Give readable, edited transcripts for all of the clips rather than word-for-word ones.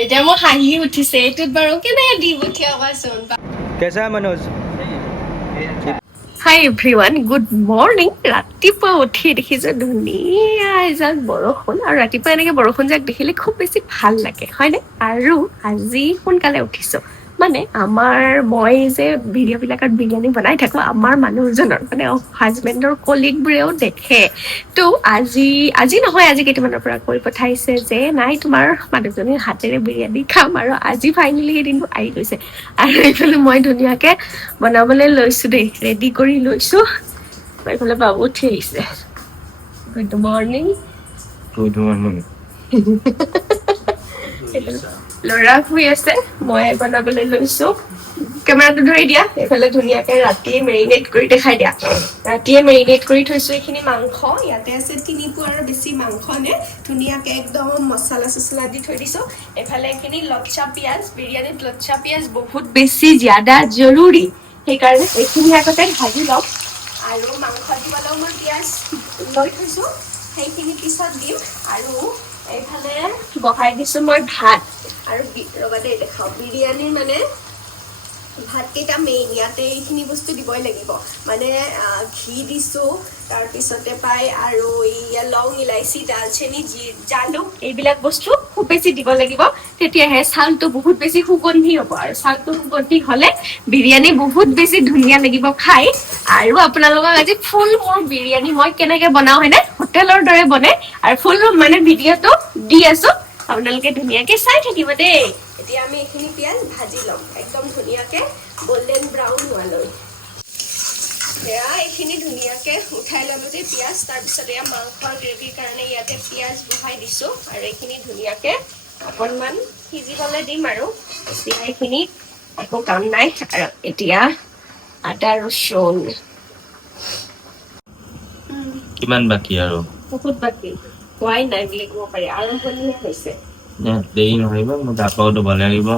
এতিয়া মোৰ হাঁহি উঠিছে এইটোত বাৰু কেনেকে দি পঠিয়াবাচোন कैसा है मनोज হাই এভৰিৱান গুড মৰ্ণিং ৰাতিপুৱা উঠি দেখিছো ধুনীয়া এজাক বৰষুণ আৰু ৰাতিপুৱা এনেকে বৰষুণ যাক দেখিলে খুব বেছি ভাল লাগে হয়নে আৰু আজি সোনকালে উঠিছো মানে মই যে ভিডিঅ' বিলাকত বিৰিয়ানী বনাই থাকো আমাৰ মানুহজনৰ মানে হাজবেণ্ডৰ কলিগবোৰেও দেখে তো আজি নহয় আজি কেইটামানৰ পৰা কৈ পঠাইছে যে নাই তোমাৰ মানুহজনীৰ হাতেৰে বিৰিয়ানী খাম আৰু আজি ফাইনেলি সেই দিনটো আহি গৈছে আৰু এইফালে মই ধুনীয়াকে বনাবলৈ লৈছো দেই ৰেডি কৰি লৈছো এইফালে বাবু উঠি আহিছে গুড মৰ্ণিং ল'ৰা শুই আছে মই বনাবলৈ লৈছো কেমেৰাটো ধৰি দিয়া এইফালে ধুনীয়াকে ৰাতিয়ে মেৰিনেট কৰি দেখাই দিয়া ৰাতিয়ে মেৰিনেট কৰি থৈছো এইখিনি মাংস ইয়াতে আছে 3 পোৱাৰ বেছি মাংস নে ধুনীয়াকে একদম মছলা চছলা দি থৈ দিছো এইফালে এইখিনি লচ্ছা পিয়াজ বিৰিয়ানীত লচ্ছা পিয়াজ বহুত বেছি জ্যাদা জৰুৰী সেইকাৰণে এইখিনি আগতে ভাজি লওঁ আৰু মাংস দিবলৈও মই পিয়াজ লৈ থৈছো সেইখিনি পিছত দিম আৰু এইফালে বহাই দিছো মই ভাত আৰু ৰবা দেই দেখাও বিৰিয়ানীৰ মানে ভাতকেইটা মেইন ইয়াতে এইখিনি বস্তু দিবই লাগিব মানে ঘি দিছো তাৰপিছতে পাই আৰু লং ইলাইচি দালচেনি জালুক এইবিলাক বস্তু খুব বেছি দিব লাগিব তেতিয়াহে চাউলটো বহুত বেছি সুগন্ধি হ'ব আৰু চাউলটো সুগন্ধি হ'লে বিৰিয়ানী বহুত বেছি ধুনীয়া লাগিব খাই আৰু আপোনালোকক আজি ফুল মোৰ বিৰিয়ানী মই কেনেকে বনাও হয়নে হোটেলৰ দৰে বনে আৰু ফুল মানে ভিডিঅ'টো দি আছো আপোনালোকে ধুনীয়াকে চাই থাকিব দেই এতিয়া আমি এইখিনি পিয়াজ ভাজি লম একদম ধুনীয়াকে গোল্ডেন ব্ৰাউন হোৱালৈ এয়া এইখিনি ধুনীয়াকে উঠাই ল'লো দেই পিয়াজ তাৰপিছত এয়া মাংসৰ গ্ৰেভিৰ কাৰণে ইয়াতে পিয়াজ বহাই দিছো আৰু এইখিনি ধুনীয়াকে অকণমান সিজিবলৈ দিম আৰু এতিয়া এইখিনি একো কাম নাই আৰু এতিয়া আদা ৰচুন কিমান বাকি আৰু বহুত বাকী হোৱাই নাই বুলি ক'ব পাৰি আৰম্ভণিহে হৈছে দেৰি নহয় মই তাপাও দিব লাগিব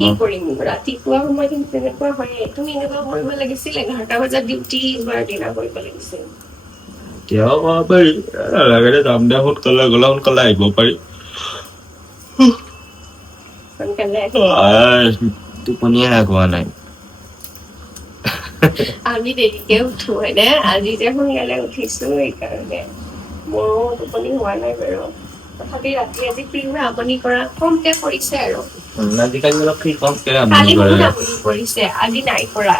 কি কৰিম ৰাতিপুৱা সময় কিন্তু তেনেকুৱা হয় তুমি এনেকুৱা কৰিব লাগিছিল 11টা বজাত ডিউটি দিনা কৰিব লাগিছিল এতিয়াও ক'ব পাৰি নালাগে যাম দে সোনকালে গ'লে সোনকালে আহিব পাৰি টোপনিয়ে হোৱা নাই আমি দেৰিকে উঠো হয়নে আজি যে সোনকালে উঠিছো সেইকাৰণে মোৰো টোপনি হোৱা নাই বাৰু তথাপি ৰাতি আজি ফিল্মে আমনি কৰা কমকে কৰিছে আৰু আজিকালি অলপ ফ্ৰী কমকে কালি বহুত আমনি কৰিছে আজি নাই কৰা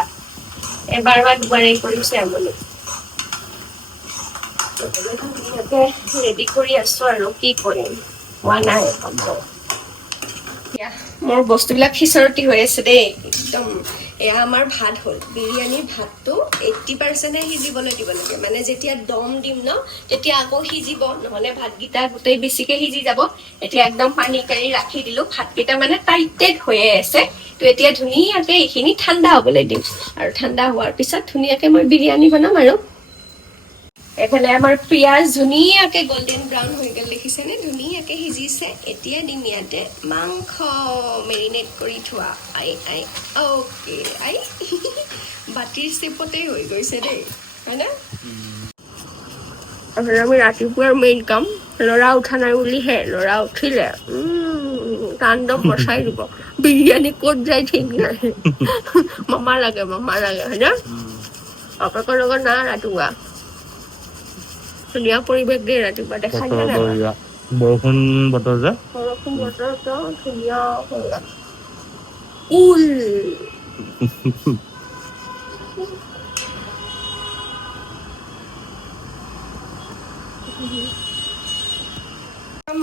এবাৰ বা দুবাৰেই কৰিছে আমনি ৰেডি কৰি আছো আৰু কি কৰিম হোৱা নাই মোৰ বস্তুবিলাক খিচৰতি হৈ আছে দেই একদম এয়া আমাৰ ভাত হ'ল বিৰিয়ানীৰ ভাতটো 80% সিজিবলৈ দিব লাগে মানে যেতিয়া দম দিম ন তেতিয়া আকৌ সিজিব নহ'লে ভাতকেইটা গোটেই বেছিকে সিজি যাব এতিয়া একদম পানী কাঢ়ি ৰাখি দিলো ভাতকেইটা মানে টাইটেড হৈয়ে আছে তো এতিয়া ধুনীয়াকে এইখিনি ঠাণ্ডা হ'বলৈ দিম আৰু ঠাণ্ডা হোৱাৰ পিছত ধুনীয়াকে মই বিৰিয়ানী বনাম আৰু এফালে আমাৰ পিয়াজ ধুনীয়াকে গোল্ডেন ব্ৰাউন হৈ গ'ল দেখিছেনে ধুনীয়াকে সিজিছে এতিয়া দিম ইয়াতে মাংস মেৰিনেট কৰি থোৱা অ'কে বাতিৰ চেপতেই হৈ গৈছে দেই হয়নে আমি ৰাতিপুৱাৰ মেইন কাম ল'ৰা উঠা নাই বুলিহে ল'ৰা উঠিলে তাণ্ডৱ বচাই দিব বিৰিয়ানী ক'ত যায় ঠিক নাই মামা লাগে হয়নে বাপেকৰ লগত না ৰাতিপুৱা ধুনীয়া পৰিৱেশ দেই ৰাতিপুৱা দেখা যায় বৰষুণ বতৰ যে ধুনীয়া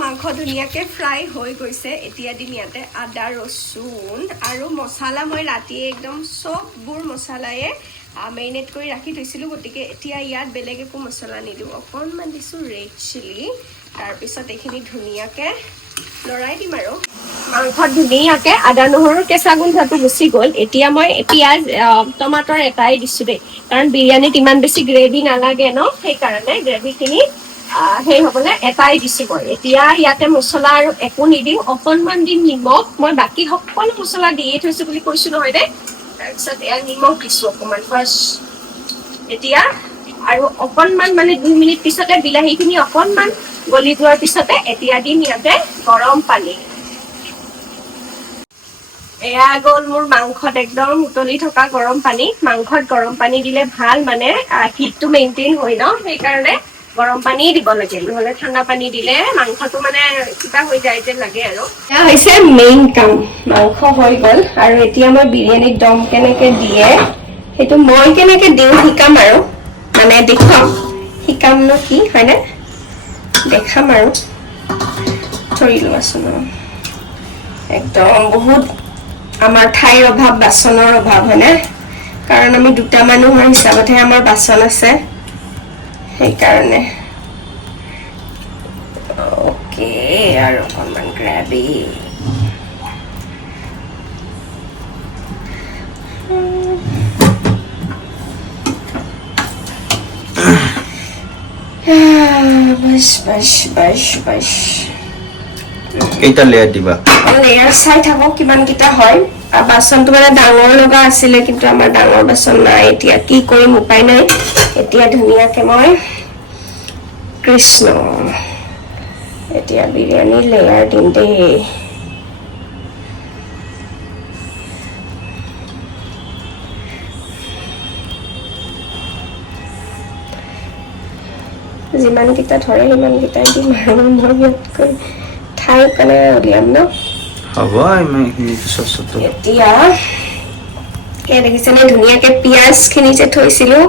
মাংস ধুনীয়াকে ফ্ৰাই হৈ গৈছে এতিয়া দিম ইয়াতে আদা ৰচুন আৰু মছলা মই ৰাতিয়ে একদম চববোৰ মছলায়ে মেৰিনেট কৰি ৰাখি থৈছিলোঁ গতিকে এতিয়া ইয়াত বেলেগ একো মছলা নিদিওঁ অকণমান দিছোঁ ৰেড চিলি তাৰপিছত এইখিনি ধুনীয়াকে লৰাই দিম আৰু মাংসত ধুনীয়াকে আদা নহৰুৰ কেঁচা গোন্ধটো গুচি গ'ল এতিয়া মই পিঁয়াজ টমাটৰ এটাই দিছোঁ দেই কাৰণ বিৰিয়ানীত ইমান বেছি গ্ৰেভি নালাগে ন সেইকাৰণে গ্ৰেভিখিনি সেই হ'বলৈ এটাই দিছোঁ মই এতিয়া ইয়াতে মছলা আৰু একো নিদিম অকণমান দিম নিমখ মই বাকী সকলো মছলা দিয়ে থৈছোঁ বুলি কৈছোঁ নহয় দেই তাৰপিছত এয়া নিমখ দিছোঁ অকণমান ফাৰ্ষ্ট এতিয়া আৰু অকণমান মানে 2 মিনিট পিছতে বিলাহীখিনি অকণমান গলি যোৱাৰ পিছতে এতিয়া দিম ইয়াতে গৰম পানী। এয়া গ'ল মোৰ মাংসত একদম উতলি থকা গৰম পানী। মাংসত গৰম পানী দিলে ভাল, মানে হিটটো মেইনটেইন হয় ন, সেইকাৰণে গৰম পানী দিব লাগে, নহ'লে ঠাণ্ডা পানী দিলে মাংসটো মানে কিবা হৈ যায় যেন লাগে আৰু। এয়া হৈছে মেইন কাম, মাংস হৈ গ'ল আৰু এতিয়া মই বিৰিয়ানীত দম কেনেকে দিয়ে সেইটো মই কেনেকে দিওঁ শিকাম আৰু, মানে দেখুৱাম, শিকাম ন কি হয়নে, দেখাম আৰু। ধৰি লোৱাচোন একদম বহুত আমাৰ ঠাইৰ অভাৱ, বাচনৰ অভাৱ হয়নে, কাৰণ আমি 2টা মানুহৰ হিচাপতহে আমাৰ বাচন আছে, সেইকাৰণে। অ'কে, আৰু অকণমান গ্ৰেভি। বছ বছ বছ বছ। কেইটা লেয়াৰ দিবা? লেয়াৰ চাই থাকো কিমান কেইটা হয়। বাচনটো মানে ডাঙৰ লগা আছিলে, কিন্তু আমাৰ ডাঙৰ বাচন নাই, এতিয়া কি কৰিম উপায় নাই। এতিয়া ধুনীয়াকে মই কৃষ্ণ, এতিয়া বিৰিয়ানী লেয়াৰ দিম দেই। যিমান কেইটা ধৰে সিমান কেইটাই দিম আৰু, মই ইয়াতকৈ ঠাই কাৰণে উলিয়াম ন। হ'ব, ইমানখিনি পিছত এতিয়া এয়া দেখিছেনে ধুনীয়াকে পিঁয়াজ খিনি যে থৈছিলো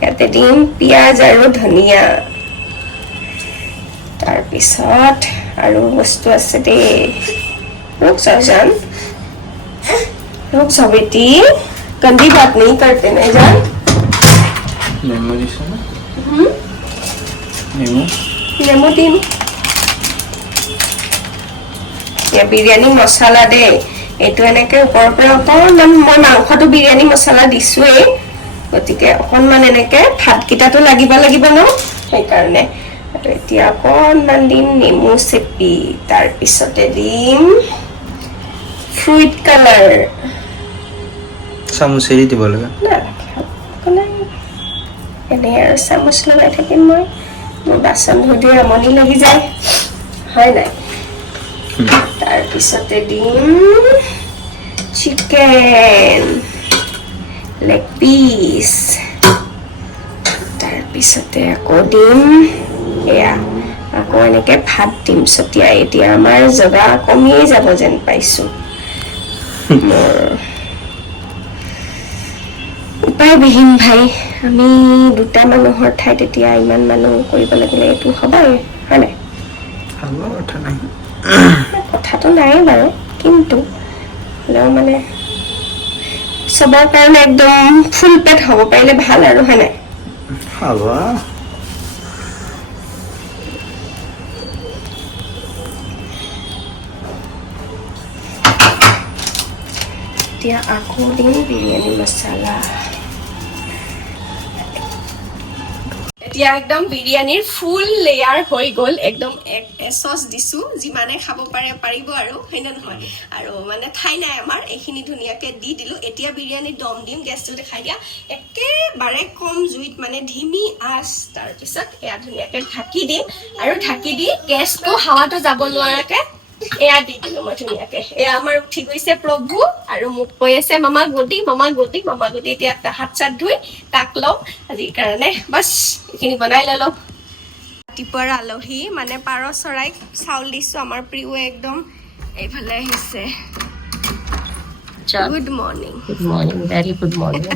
ইয়াতে দিম, পিঁয়াজ আৰু ধনিয়া। তাৰপিছত আৰু বস্তু আছে দেই, रुक जाओ जान, रुक जाओ बेटी, गंदी बात नहीं करते ना जान। নেমু দিছ না? নেমু নেমু দিম। বিৰিয়ানী মছলা দেই, এইটো এনেকে ওপৰৰ পৰা অকণমান, মই মাংসটো বিৰিয়ানী মছলা দিছোৱেই, গতিকে অকণমান এনেকে ভাতকেইটাতো লাগিব ন, সেইকাৰণে। আৰু এতিয়া অকণমান দিম নেমু চেপি, তাৰপিছতে দিম ফ্ৰুইট কালাৰ। চামুচেৰি দিব লাগে এনেই আৰু চামুচ লগাই থাকিম মই, মোৰ বাচন ধুই আমনি লাগি যায় হয় নাই। তাৰপিছতে দিম চিকেন লেগ পিচ, তাৰপিছতে আকৌ দিম এয়া, আকৌ এনেকে ভাত দিম ছটিয়াই। এতিয়া আমাৰ জগা কমিয়ে যাব যেন পাইছো, মোৰ উপায়বিহীন ভাই। আমি 2টা মানুহৰ ঠাইত এতিয়া ইমান মানুহ কৰিব লাগিলে এইটো হ'বই হয় নাই। কথা নাই, কথাটো নাই বাৰু, কিন্তু হ'লেও মানে চবৰ কাৰণে একদম ফুল পেট হ'ব পাৰিলে ভাল আৰু হয় নাই। হ'ব। এতিয়া আকৌ দিম বিৰিয়ানী মছলা। এতিয়া একদম বিৰিয়ানীৰ ফুল লেয়াৰ হৈ গ'ল, একদম এচচ দিছো, যিমানে খাব পাৰে পাৰিব আৰু হয়নে নহয়। আৰু মানে ঠাই নাই আমাৰ, এইখিনি ধুনীয়াকে দি দিলো। এতিয়া বিৰিয়ানীত দম দিম, গেছটো দেখাই দিয়া, একেবাৰে কম জুইত, মানে ধিমি আঁচ। তাৰপিছত এয়া ধুনীয়াকে ঢাকি দিম, আৰু ঢাকি দি গেছটো হাৱাটো যাব নোৱাৰাকে এয়া দি দিলো মই ধুনীয়াকে। এয়া আমাৰ উঠি গৈছে প্ৰভু, আৰু মোক কৈ আছে মামা গদি, মামা গদি, মামা গদি। এতিয়া হাত চাত ধুই তাক লওঁ আজিৰ কাৰণে, বাছ এইখিনি বনাই ললো। ৰাতিপুৱাৰ আলহী, মানে পাৰ চৰাইক চাউল দিছো, আমাৰ প্ৰিয় একদম এইফালে আহিছে। Good morning. Good morning, very good morning.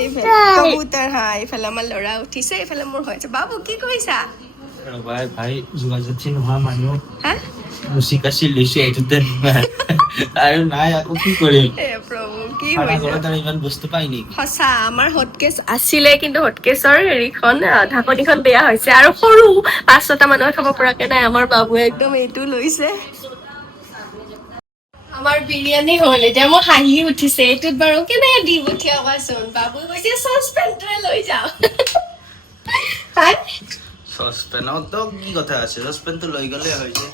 এইফালে কবুতৰ, হা, এইফালে আমাৰ ল'ৰা উঠিছে, এইফালে মোৰ হৈছে। বাবু কি কৰিছা? ভাই যোগাযোগ নোহোৱা মানুহ হা, মুচি কাচি লৈছো এইটোতে, আৰু নাই আকৌ কি কৰিম। প্ৰভু কি হৈছে? ইমান বস্তু পাই নেকি? সঁচা, আমাৰ হটকেছ আছিলে, কিন্তু হটকেছৰ হেৰিখন ঢাকনিখন বেয়া হৈছে, আৰু সৰু 5-6টা মানুহে খাব পৰাকে নাই। আমাৰ বাবুৱে একদম এইটো লৈছে। আমাৰ বিৰিয়ানী হ'ল, এতিয়া মোৰ হাঁহি উঠিছে। এইটোত বাৰু কেনেকে দি পঠিয়াবাচোন, বাবুই কৈছে চচপেনটোৱে লৈ যাও। চচপেনতো কি কথা আছে, চচপেনটো লৈ গ'লে হৈছে।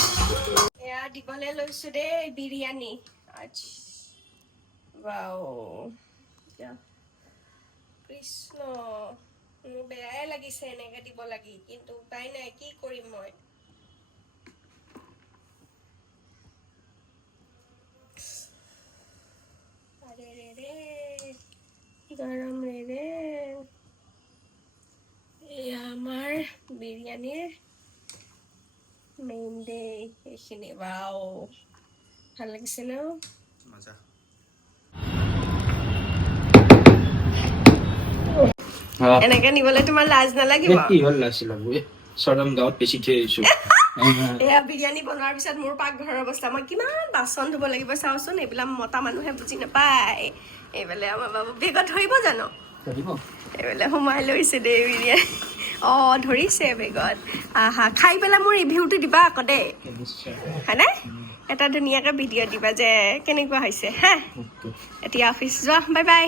এয়া দিবলে লৈছো দেই বিৰিয়ানী। ৱাও, কৃষ্ণ মোৰ বেয়াই লাগিছে এনেকে দিব লাগি, কিন্তু উপায় নাই, কি কৰিম মই। আৰে ৰে গৰম ৰে। এয়া আমাৰ বিৰিয়ানীৰ মেইন ডে এইখিনি। ৱাও ভাল লাগিছে ন? মজা। এনেকে নিবলৈ তোমাৰ লাজ নালাগিব? কি হ'ল লাচিল চৰম গাঁৱত বেছি থৈ আহিছো। এয়া বিৰিয়ানী বনোৱাৰ পিছত মোৰ পাকঘৰৰ অৱস্থা, মই কিমান বাচন ধুব লাগিব চাওচোন। এইবিলাক মতা মানুহে বুজি নাপায়। এইফালে আমাৰ বাবু বেগত ধৰিব জানো? এইফালে সোমাই লৈছে দেই বিৰিয়ানী। ধৰিছে বেগত। আহা, খাই পেলাই মোৰ ৰিভিউটো দিবা আকৌ দেই, হয়নে? এটা ধুনীয়াকৈ ভিডিঅ' দিবা যে কেনেকুৱা হৈছে হা। এতিয়া অফিচ যোৱা, বাই বাই।